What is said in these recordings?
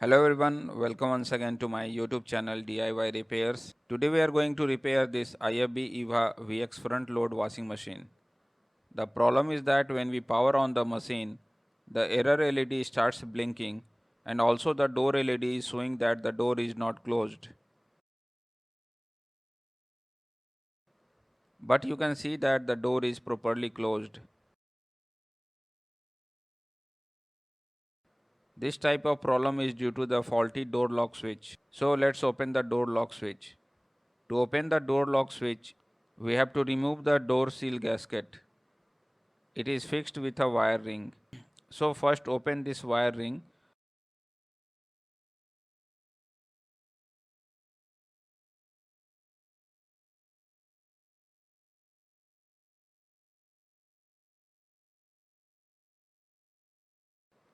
Hello everyone, welcome once again to my YouTube channel DIY Repairs. Today we are going to repair this IFB EVA VX front load washing machine. The problem is that when we power on the machine, the error LED starts blinking and also the door LED is showing that the door is not closed. But you can see that the door is properly closed. This type of problem is due to the faulty door lock switch. So let's open the door lock switch. To open the door lock switch, we have to remove the door seal gasket. It is fixed with a wire ring. So first open this wire ring.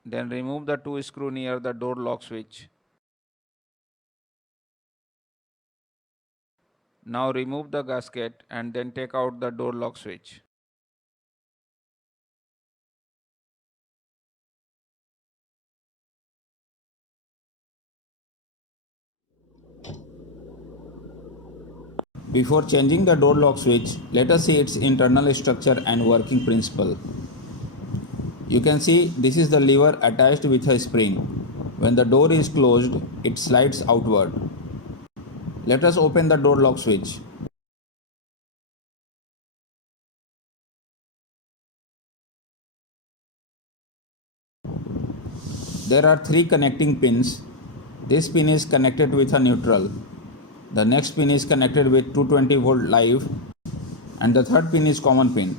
Then remove the two screws near the door lock switch. Now remove the gasket and then take out the door lock switch. Before changing the door lock switch, let us see its internal structure and working principle. You can see this is the lever attached with a spring. When the door is closed, it slides outward. Let us open the door lock switch. There are three connecting pins. This pin is connected with a neutral. The next pin is connected with 220 volt live and the third pin is common pin.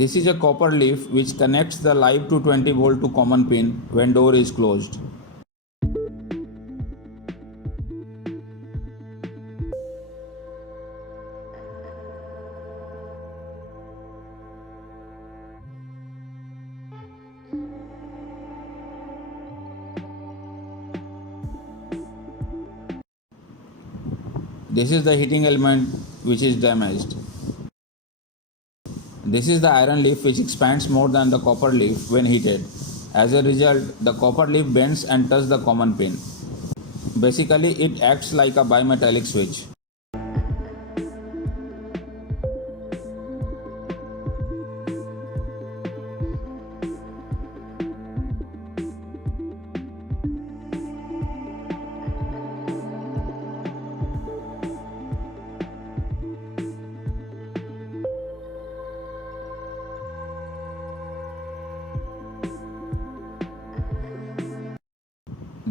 This is a copper leaf which connects the live 220 volt to common pin when door is closed. This is the heating element which is damaged. This is the iron leaf which expands more than the copper leaf when heated. As a result, the copper leaf bends and touches the common pin. Basically, it acts like a bimetallic switch.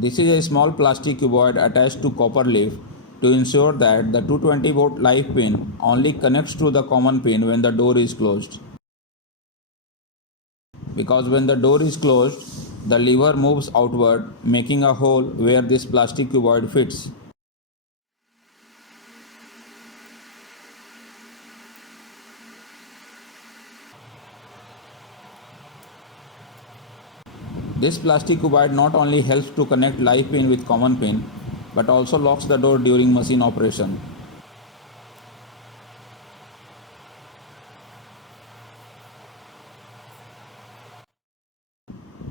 This is a small plastic cuboid attached to copper leaf to ensure that the 220 volt live pin only connects to the common pin when the door is closed. Because when the door is closed, the lever moves outward, making a hole where this plastic cuboid fits. This plastic cuboid not only helps to connect live pin with common pin, but also locks the door during machine operation.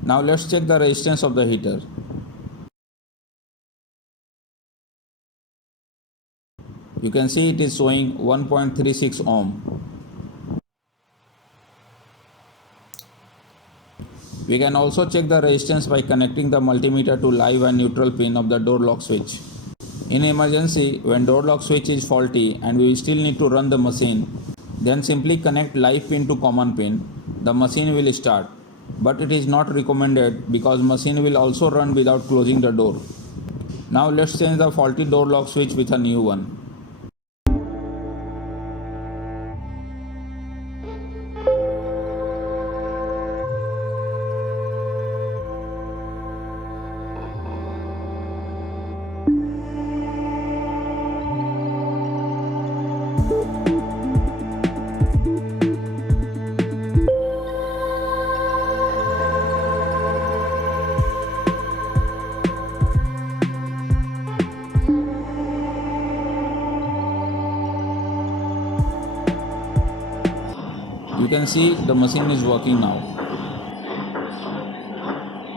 Now let's check the resistance of the heater. You can see it is showing 1.36 ohm. We can also check the resistance by connecting the multimeter to live and neutral pin of the door lock switch. In emergency, when door lock switch is faulty and we still need to run the machine, then simply connect live pin to common pin. The machine will start, but it is not recommended because machine will also run without closing the door. Now let's change the faulty door lock switch with a new one. You can see the machine is working now.